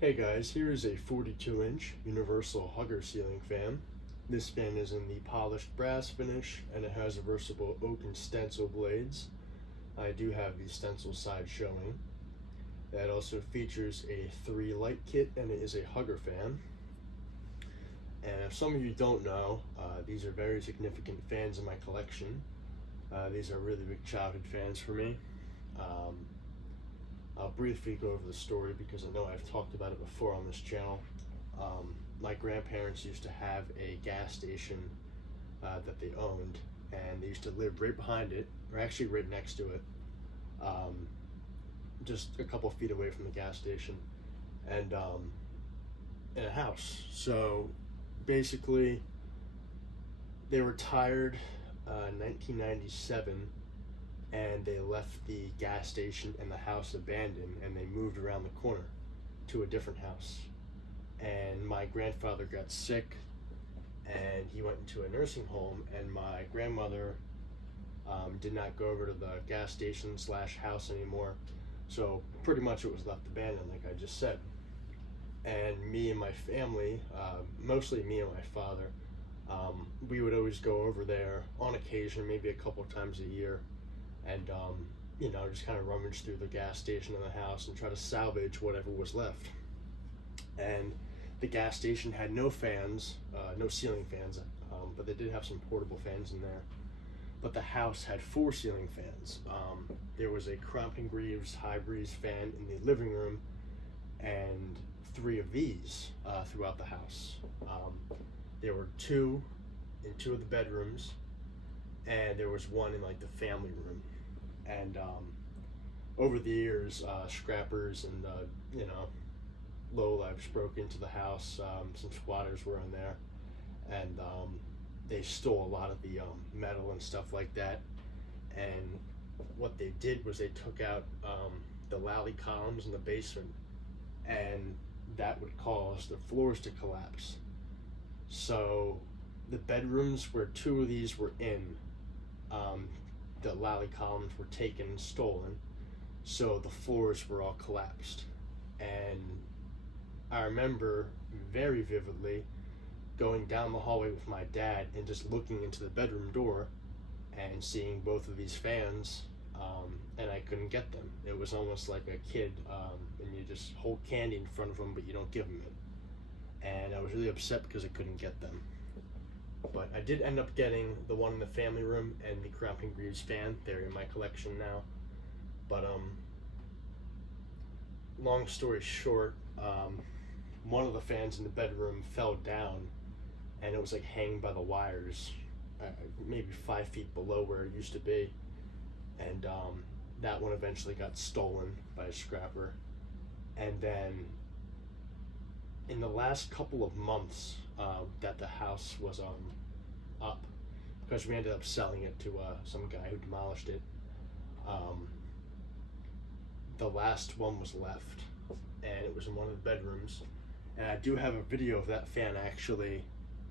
Hey guys, here is a 42-inch universal hugger ceiling fan. This fan is in the polished brass finish and it has reversible oak and stencil blades. I do have the stencil side showing. That also features a 3 light kit and it is a hugger fan. And if some of you don't know, these are very significant fans in my collection. These are really big childhood fans for me. I'll briefly go over the story because I know I've talked about it before on this channel. My grandparents used to have a gas station that they owned, and they used to live right behind it, or actually right next to it, just a couple feet away from the gas station, and in a house. So basically, they retired in 1997, and they left the gas station and the house abandoned, and they moved around the corner to a different house. And my grandfather got sick and he went into a nursing home, and my grandmother did not go over to the gas station slash house anymore, so pretty much it was left abandoned, like I just said. And me and my family, mostly me and my father, we would always go over there on occasion, maybe a couple times a year, and just kind of rummage through the gas station and the house and try to salvage whatever was left. And the gas station had no fans, no ceiling fans, but they did have some portable fans in there. But the house had 4 ceiling fans. There was a Crompton Greaves high breeze fan in the living room, and 3 of these throughout the house. There were 2 in 2 of the bedrooms, and there was 1 in like the family room. And over the years, scrappers and lowlifes broke into the house. Some squatters were in there, and they stole a lot of the metal and stuff like that. And what they did was they took out the lally columns in the basement, and that would cause the floors to collapse. So the bedrooms where 2 of these were in, the lally columns were taken and stolen, so the floors were all collapsed. And I remember very vividly going down the hallway with my dad and just looking into the bedroom door and seeing both of these fans, and I couldn't get them. It was almost like a kid, and you just hold candy in front of them, but you don't give them it. And I was really upset because I couldn't get them. But I did end up getting the one in the family room and the Crompton Greaves fan. They're in my collection now. But long story short, one of the fans in the bedroom fell down, and it was like hanging by the wires, maybe 5 feet below where it used to be. And that one eventually got stolen by a scrapper. And then in the last couple of months that the house was up, because we ended up selling it to some guy who demolished it, the last one was left, and it was in one of the bedrooms. And I do have a video of that fan actually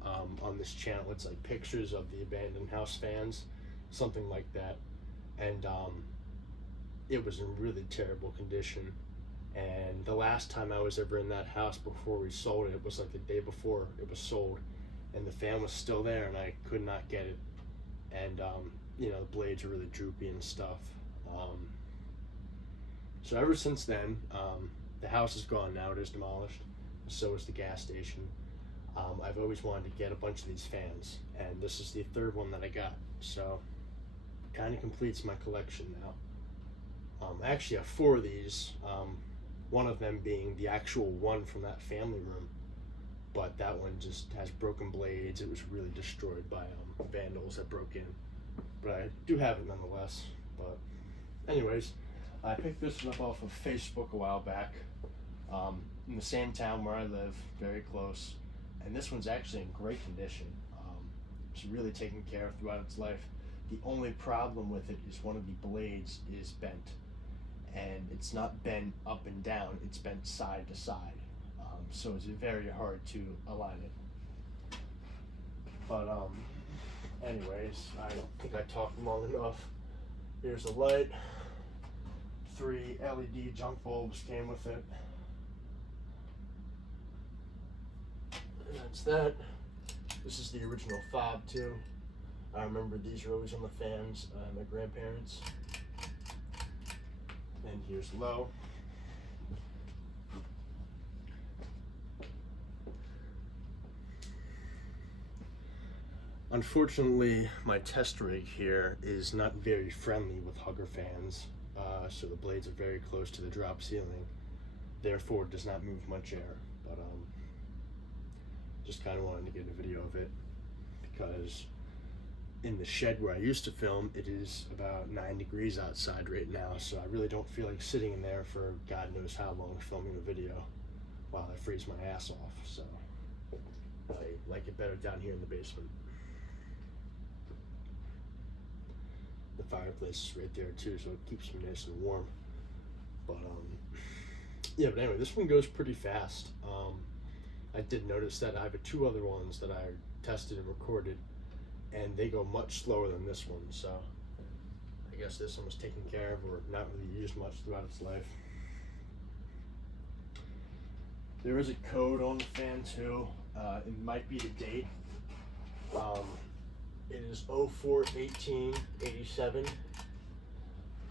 on this channel. It's like pictures of the abandoned house fans, something like that. And it was in really terrible condition. And the last time I was ever in that house before we sold it, it was like the day before it was sold, and the fan was still there, and I could not get it. And the blades are really droopy and stuff. So ever since then, the house is gone now. It is demolished. So is the gas station. I've always wanted to get a bunch of these fans, and this is the 3rd one that I got. So kind of completes my collection now. I actually have 4 of these. One of them being the actual one from that family room, but that one just has broken blades. It was really destroyed by vandals that broke in, but I do have it nonetheless. But anyways, I picked this one up off of Facebook a while back, in the same town where I live, very close, and this one's actually in great condition. It's really taken care of throughout its life. The only problem with it is one of the blades is bent, and it's not bent up and down, it's bent side to side. So it's very hard to align it. But anyways, I think I talked long enough. Here's the light. 3 LED junk bulbs came with it. that's that. This is the original fob too. I remember these are always on the fans, my grandparents. And here's low. Unfortunately, my test rig here is not very friendly with hugger fans, so the blades are very close to the drop ceiling, therefore it does not move much air. But just kind of wanted to get a video of it because in the shed where I used to film, it is about 9 degrees outside right now, so I really don't feel like sitting in there for God knows how long filming a video while I freeze my ass off, so I like it better down here in the basement. The fireplace is right there too, so it keeps me nice and warm. But yeah, but anyway, this one goes pretty fast. I did notice that I have 2 other ones that I tested and recorded, and they go much slower than this one, so I guess this one was taken care of or not really used much throughout its life. There is a code on the fan too. It might be the date. It is 04/18/87,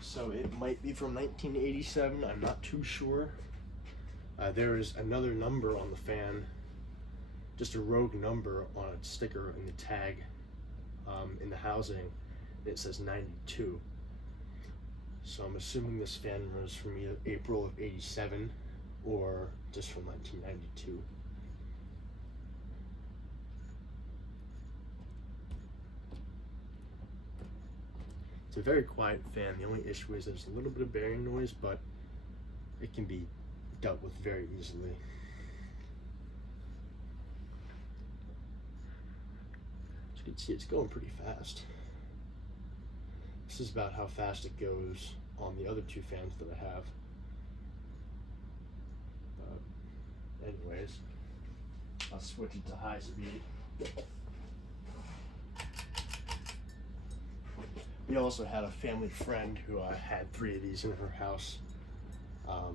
so it might be from 1987. I'm not too sure. There is another number on the fan, just a rogue number on a sticker in the tag in the housing. It says 92. So I'm assuming this fan was from either April of '87 or just from 1992. It's a very quiet fan. The only issue is there's a little bit of bearing noise, but it can be dealt with very easily. As you can see, it's going pretty fast. This is about how fast it goes on the other 2 fans that I have. Anyways, I'll switch it to high speed. We also had a family friend who had 3 of these in her house. I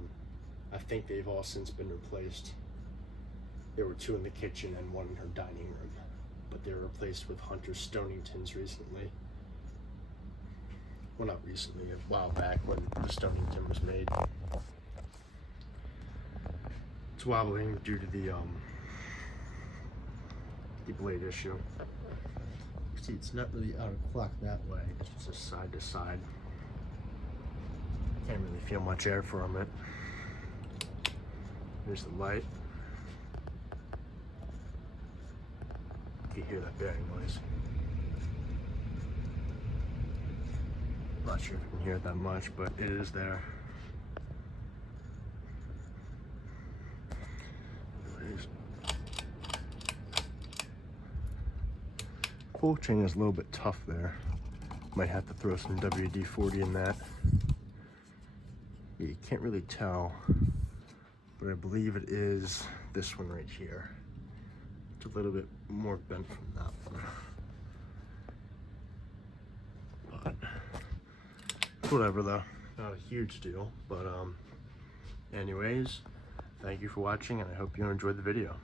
think they've all since been replaced. There were 2 in the kitchen and 1 in her dining room, but they were replaced with Hunter Stoningtons recently. Well, not recently, a while back when the Stonington was made. It's wobbling due to the blade issue. See, it's not really out of clock that way, it's just side to side. Can't really feel much air from it. There's the light. You can hear that bearing noise. Not sure if you can hear it that much, but it is there. Anyways. Pull chain is a little bit tough there. Might have to throw some WD-40 in that. Yeah, you can't really tell, but I believe it is this one right here. It's a little bit more bent from that one. But whatever though, not a huge deal. But anyways, thank you for watching and I hope you enjoyed the video.